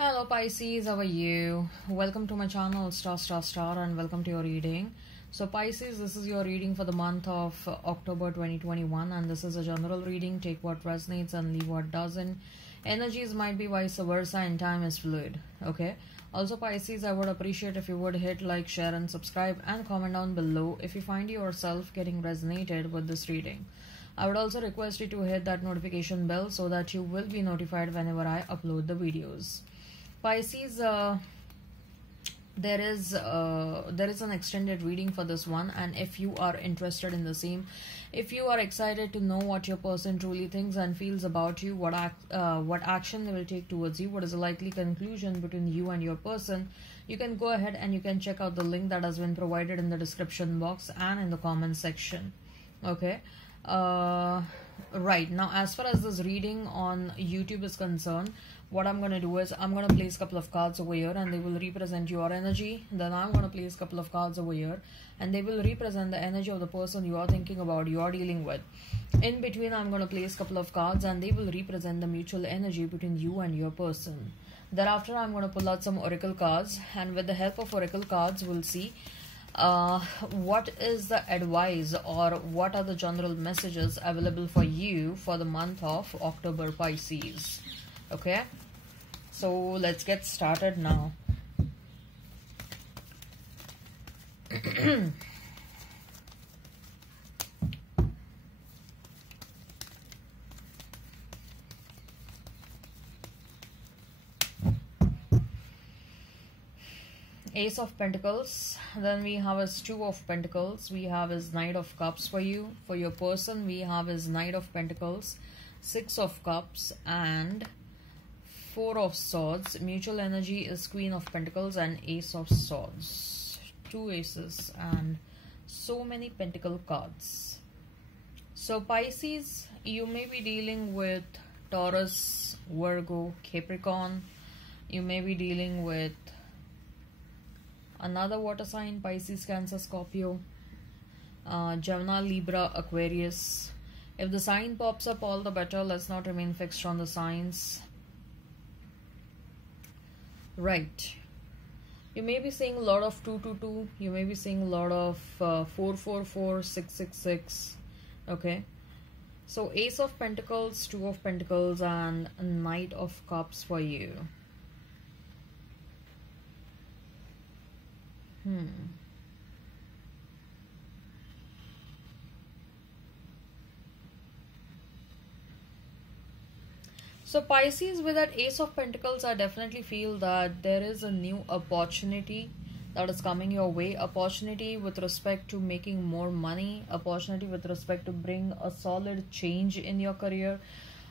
Hello Pisces, how are you? Welcome to my channel Star and welcome to your reading. So Pisces, this is your reading for the month of October 2021 and this is a general reading. Take what resonates and leave what doesn't. Energies might be vice versa and time is fluid. Okay. Also Pisces, I would appreciate if you would hit like, share and subscribe and comment down below if you find yourself getting resonated with this reading. I would also request you to hit that notification bell so that you will be notified whenever I upload the videos. Pisces, there is an extended reading for this one, and if you are interested in the same, if you are excited to know what your person truly thinks and feels about you, what action they will take towards you, what is the likely conclusion between you and your person, you can go ahead and you can check out the link that has been provided in the description box and in the comment section. Okay. Right now, as far as this reading on YouTube is concerned, what I'm going to do is I'm going to place a couple of cards over here and they will represent your energy. Then I'm going to place a couple of cards over here and they will represent the energy of the person you are thinking about, you are dealing with. In between, I'm going to place a couple of cards and they will represent the mutual energy between you and your person. Thereafter, I'm going to pull out some oracle cards, and with the help of oracle cards, we'll see what is the advice or what are the general messages available for you for the month of October, Pisces. Okay, so let's get started now. Ace of Pentacles, then we have as Two of Pentacles, we have as Knight of Cups for you. For your person, we have as Knight of Pentacles, Six of Cups and Four of Swords. Mutual energy is Queen of Pentacles and Ace of Swords. Two aces and so many pentacle cards. So Pisces, you may be dealing with Taurus, Virgo, Capricorn. You may be dealing with another water sign, Pisces, Cancer, Scorpio, Gemini, Libra, Aquarius. If the sign pops up, all the better. Let's not remain fixed on the signs. Right. You may be seeing a lot of 222. You may be seeing a lot of 444, 666. Okay. So Ace of Pentacles, Two of Pentacles and Knight of Cups for you. So Pisces, with that Ace of Pentacles, I definitely feel that there is a new opportunity that is coming your way. Opportunity with respect to making more money. Opportunity with respect to bring a solid change in your career.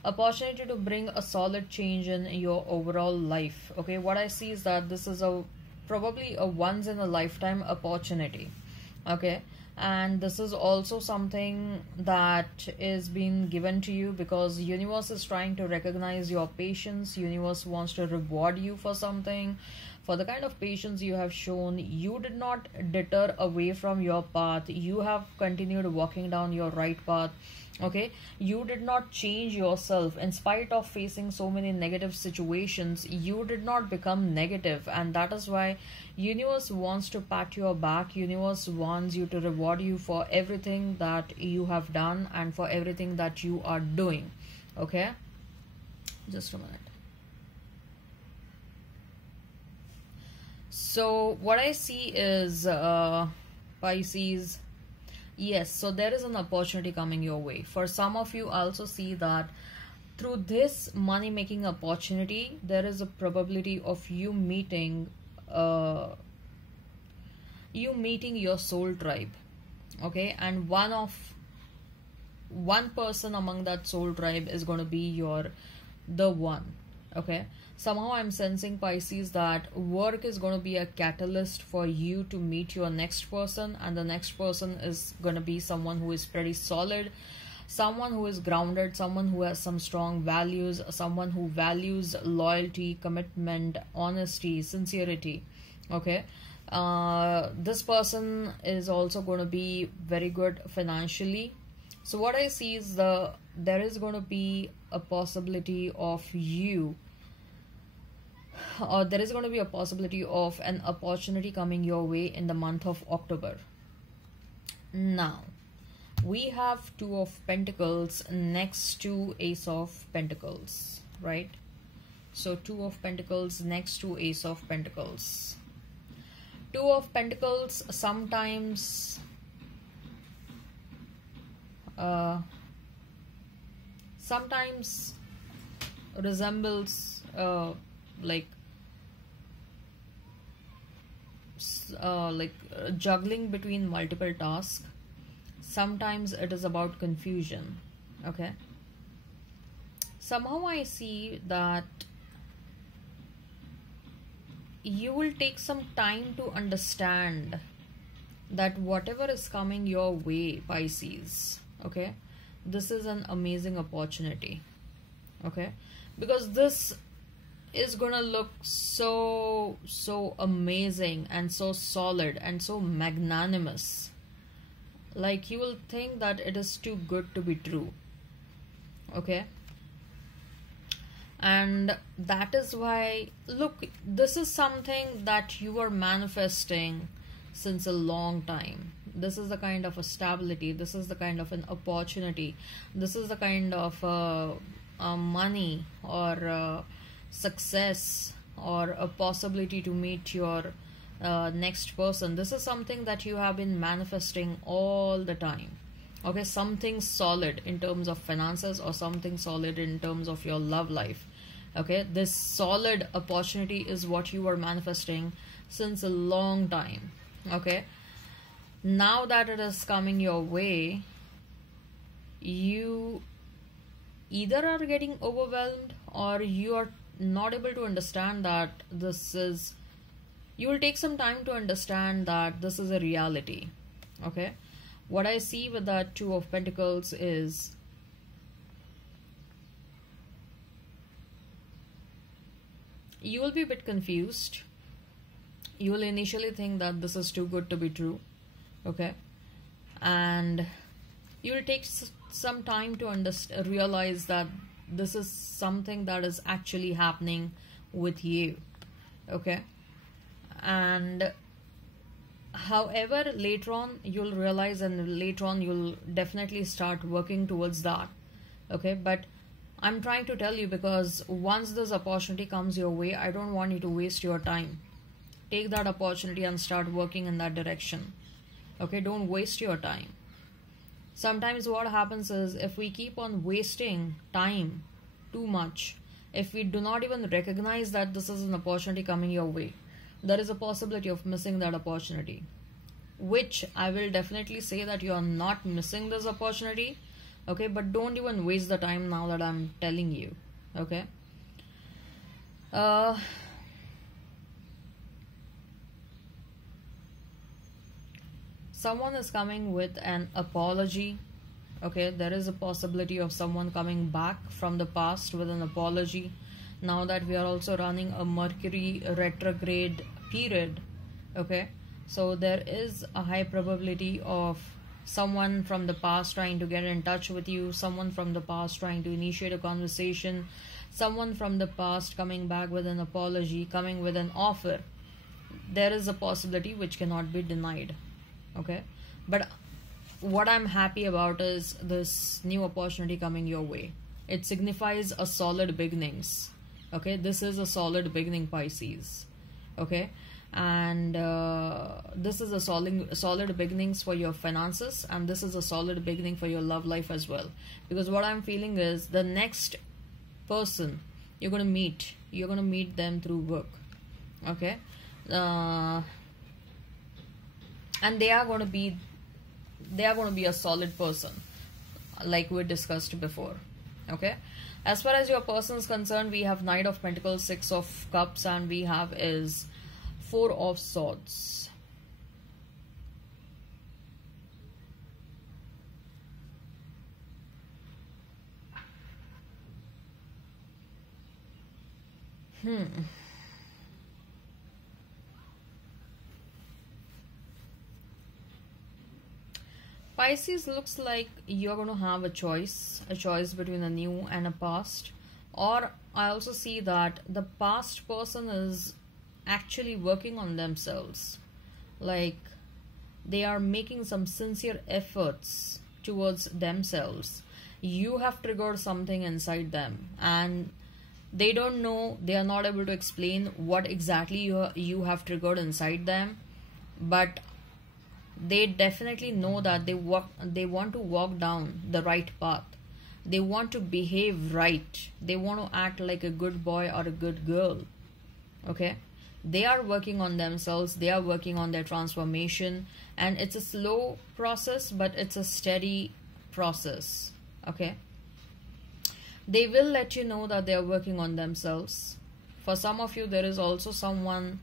Opportunity to bring a solid change in your overall life. Okay, what I see is that this is probably a once in a lifetime opportunity. Okay, and this is also something that is being given to you because universe is trying to recognize your patience. Universe wants to reward you for something, for the kind of patience you have shown. You did not deter away from your path. You have continued walking down your right path. Okay, you did not change yourself in spite of facing so many negative situations. You did not become negative, and that is why universe wants to pat your back. Universe wants you to reward you for everything that you have done and for everything that you are doing. Okay, just a minute. So what I see is Pisces, yes, so there is an opportunity coming your way. For some of you, I also see that through this money making opportunity, there is a probability of you meeting your soul tribe. Okay, and one person among that soul tribe is going to be the one. Okay, somehow I'm sensing, Pisces, that work is going to be a catalyst for you to meet your next person, and the next person is going to be someone who is pretty solid, someone who is grounded, someone who has some strong values, someone who values loyalty, commitment, honesty, sincerity. Okay, this person is also going to be very good financially. So what I see is there is going to be a possibility of you or there is going to be a possibility of an opportunity coming your way in the month of October. Now, we have Two of Pentacles next to Ace of Pentacles, right? So Two of Pentacles next to Ace of Pentacles. Two of Pentacles sometimes sometimes resembles like juggling between multiple tasks. Sometimes it is about confusion. Okay, somehow I see that you will take some time to understand that whatever is coming your way, Pisces, okay, this is an amazing opportunity. Okay, because this is gonna look so amazing and so solid and so magnanimous. Like, you will think that it is too good to be true. Okay, and that is why, look, this is something that you are manifesting since a long time. This is the kind of a stability, this is the kind of an opportunity, this is the kind of money or success or a possibility to meet your next person. This is something that you have been manifesting all the time. Okay, something solid in terms of finances or something solid in terms of your love life. Okay, this solid opportunity is what you were manifesting since a long time. Okay, now that it is coming your way, you either are getting overwhelmed or you are not able to understand that this is, you will take some time to understand that this is a reality. Okay, what I see with that Two of Pentacles is you will be a bit confused. You will initially think that this is too good to be true. Okay, and you will take some time to realize that this is something that is actually happening with you. Okay, and however, later on you'll realize, and later on you'll definitely start working towards that. Okay, but I'm trying to tell you, because once this opportunity comes your way, I don't want you to waste your time. Take that opportunity and start working in that direction. Okay, don't waste your time. Sometimes what happens is, if we keep on wasting time too much, if we do not even recognize that this is an opportunity coming your way, there is a possibility of missing that opportunity. Which I will definitely say that you are not missing this opportunity. Okay, but don't even waste the time now that I'm telling you. Okay, someone is coming with an apology. Okay, there is a possibility of someone coming back from the past with an apology. Now that we are also running a Mercury retrograde period. Okay, so there is a high probability of someone from the past trying to get in touch with you, someone from the past trying to initiate a conversation, someone from the past coming back with an apology, coming with an offer. There is a possibility which cannot be denied. Okay, but what I'm happy about is this new opportunity coming your way. It signifies a solid beginnings. Okay, this is a solid beginning, Pisces. Okay, and this is a solid beginnings for your finances, and this is a solid beginning for your love life as well. Because what I'm feeling is, the next person you're going to meet them through work. Okay, and they are going to be a solid person, like we discussed before. Okay, as far as your person is concerned, we have Knight of Pentacles, Six of Cups, and we have is Four of Swords. Pisces, looks like you're going to have a choice between a new and a past, Or I also see that the past person is actually working on themselves. Like they are making some sincere efforts towards themselves. You have triggered something inside them, and they don't know, they are not able to explain what exactly you have triggered inside them, but they definitely know that they want to walk down the right path. They want to behave right. They want to act like a good boy or a good girl. Okay? They are working on themselves, they are working on their transformation, and it's a slow process, but it's a steady process. Okay? They will let you know that they are working on themselves. For some of you, there is also someone,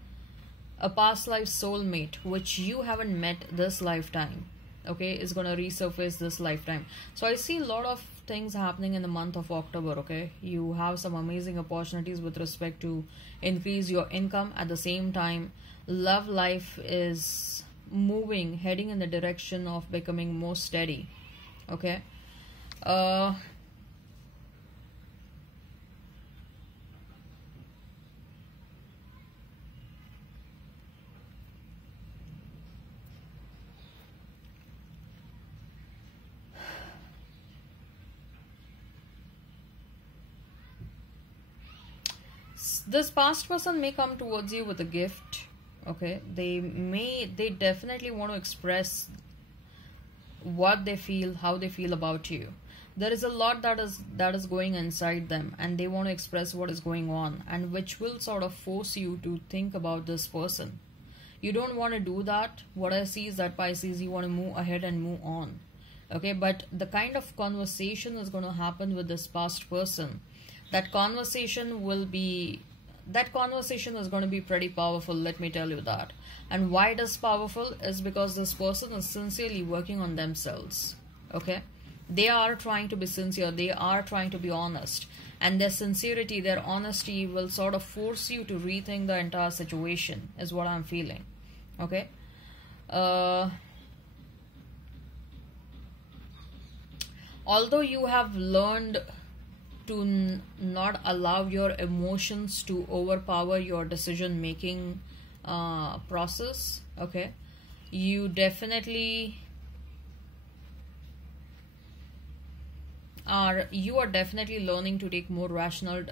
a past life soulmate, which you haven't met this lifetime. Okay, is going to resurface this lifetime. So I see a lot of things happening in the month of October. Okay, you have some amazing opportunities with respect to increase your income. At the same time, love life is moving, heading in the direction of becoming more steady. Okay, this past person may come towards you with a gift. Okay, they definitely want to express what they feel, how they feel about you. There is a lot that is going inside them, and they want to express what is going on, and which will sort of force you to think about this person. You don't want to do that. What I see is that, Pisces, you want to move ahead and move on. Okay, but the kind of conversation is going to happen with this past person. That conversation is going to be pretty powerful, let me tell you that. And why it is powerful is because this person is sincerely working on themselves. Okay, they are trying to be sincere, they are trying to be honest, and their sincerity, their honesty will sort of force you to rethink the entire situation, is what I'm feeling. Okay, although you have learned to not allow your emotions to overpower your decision making process. Okay, you definitely are definitely learning to take more rational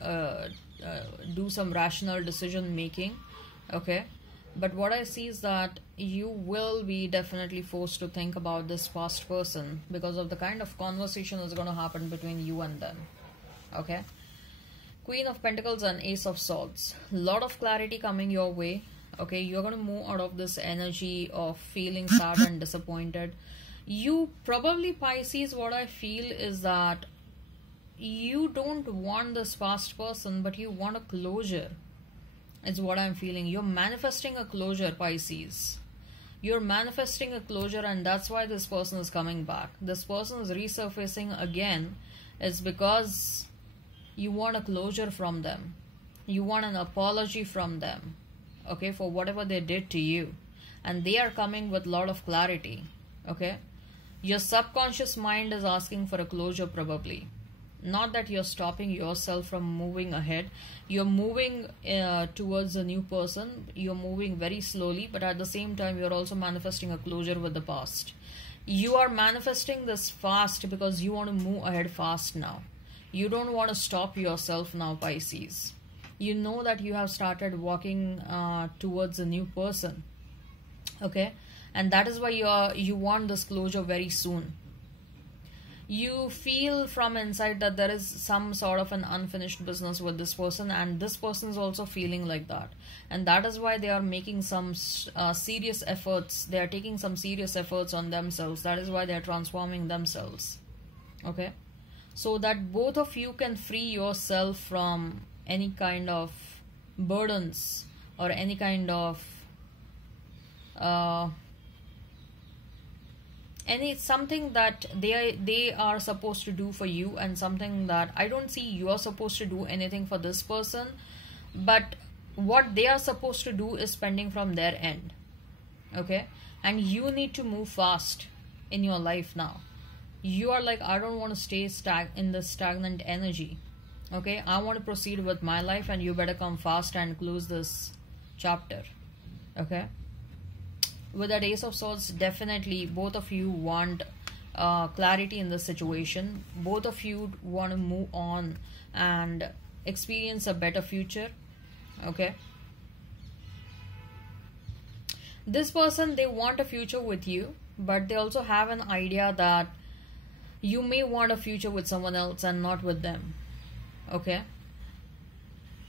do some rational decision making. Okay, but what I see is that you will be definitely forced to think about this past person because of the kind of conversation that's going to happen between you and them. Okay, Queen of Pentacles and Ace of Swords. Lot of clarity coming your way. Okay, you're going to move out of this energy of feeling sad and disappointed. You probably, Pisces, what I feel is that you don't want this past person, but you want a closure. It's what I'm feeling. You're manifesting a closure, Pisces. You're manifesting a closure, and that's why this person is coming back. This person is resurfacing again. It's because you want a closure from them. You want an apology from them, okay, for whatever they did to you. And they are coming with a lot of clarity, okay. Your subconscious mind is asking for a closure probably. Not that you're stopping yourself from moving ahead. You're moving towards a new person. You're moving very slowly, but at the same time, you're also manifesting a closure with the past. You are manifesting this fast because you want to move ahead fast now. You don't want to stop yourself now, Pisces. You know that you have started walking towards a new person. Okay? And that is why you want this closure very soon. You feel from inside that there is some sort of an unfinished business with this person, and this person is also feeling like that. And that is why they are making some serious efforts. They are taking some serious efforts on themselves. That is why they are transforming themselves. Okay? So that both of you can free yourself from any kind of burdens or any kind of something that they are supposed to do for you, and something that I don't see you are supposed to do anything for this person, but what they are supposed to do is pending from their end. Okay, and you need to move fast in your life now. You are like, I don't want to stay in the stagnant energy. Okay, I want to proceed with my life, and you better come fast and close this chapter. Okay, with that Ace of Swords, definitely both of you want clarity in this situation. Both of you want to move on and experience a better future. Okay, this person, they want a future with you, but they also have an idea that you may want a future with someone else and not with them. Okay,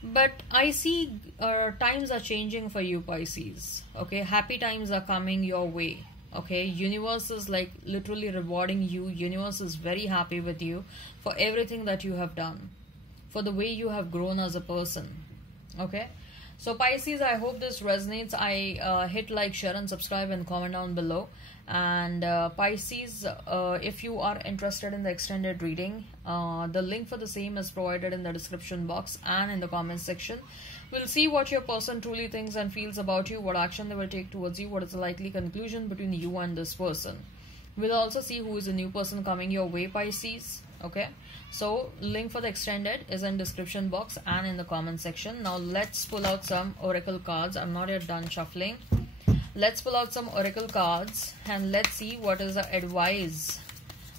but I see times are changing for you, Pisces. Okay, happy times are coming your way. Okay, universe is like literally rewarding you. Universe is very happy with you for everything that you have done, for the way you have grown as a person. Okay, so Pisces, I hope this resonates. I hit like, share and subscribe and comment down below. And Pisces, if you are interested in the extended reading, the link for the same is provided in the description box and in the comment section. We'll see what your person truly thinks and feels about you, what action they will take towards you, what is the likely conclusion between you and this person. We'll also see who is a new person coming your way, Pisces. Okay, so link for the extended is in description box and in the comment section. Now let's pull out some oracle cards. I'm not yet done shuffling. Let's pull out some oracle cards and let's see what is the advice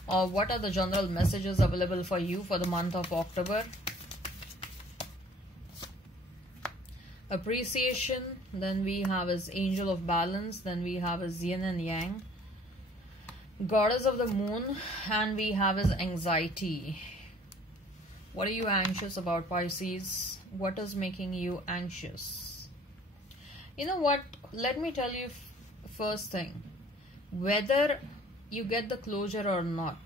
or what are the general messages available for you for the month of October. Appreciation, then we have as Angel of Balance, then we have as Yin and Yang, Goddess of the Moon, and we have as Anxiety. What are you anxious about, Pisces? What is making you anxious? You know what? Let me tell you first thing. Whether you get the closure or not,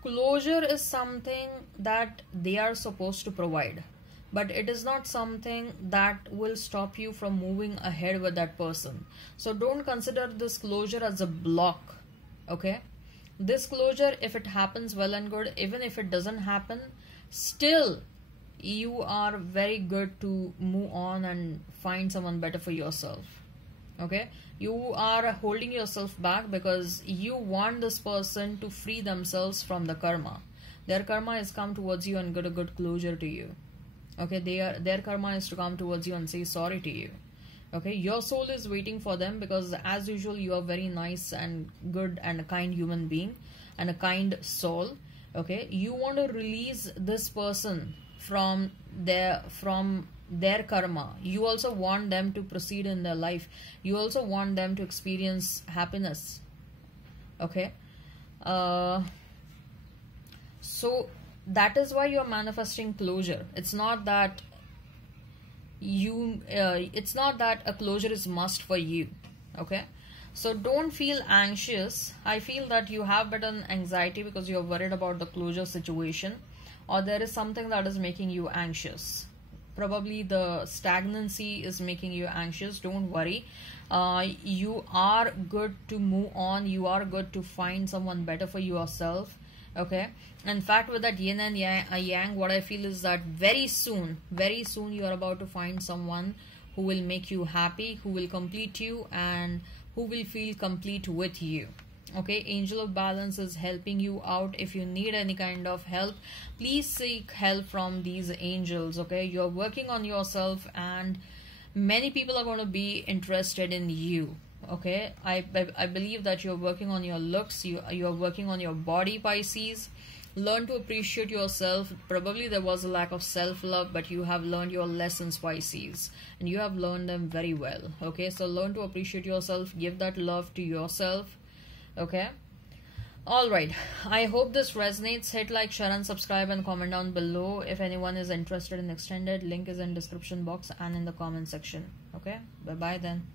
closure is something that they are supposed to provide, but it is not something that will stop you from moving ahead with that person. So don't consider this closure as a block. Okay, this closure, if it happens, well and good. Even if it doesn't happen, still you are very good to move on and find someone better for yourself. Okay, you are holding yourself back because you want this person to free themselves from the karma. Their karma has come towards you and got a good closure to you. Okay, their karma is to come towards you and say sorry to you. Okay, your soul is waiting for them because as usual you are very nice and good and a kind human being and a kind soul. Okay, you want to release this person from their karma. You also want them to proceed in their life. You also want them to experience happiness. Okay, so that is why you're manifesting closure. It's not that it's not that a closure is must for you. Okay, so don't feel anxious. I feel that you have bit of anxiety because you're worried about the closure situation, or there is something that is making you anxious. Probably the stagnancy is making you anxious. Don't worry. You are good to move on. You are good to find someone better for yourself. Okay, in fact, with that yin and yang, what I feel is that very soon you are about to find someone who will make you happy, who will complete you, and who will feel complete with you. Okay, Angel of Balance is helping you out. If you need any kind of help, please seek help from these angels. Okay, you're working on yourself and many people are going to be interested in you. Okay, I believe that you're working on your looks, you're working on your body, Pisces. Learn to appreciate yourself. Probably there was a lack of self-love, but you have learned your lessons, Pisces, and you have learned them very well. Okay, so learn to appreciate yourself, give that love to yourself. Okay, all right, I hope this resonates. Hit like, share and subscribe and comment down below. If anyone is interested in extended, link is in description box and in the comment section. Okay, bye bye then.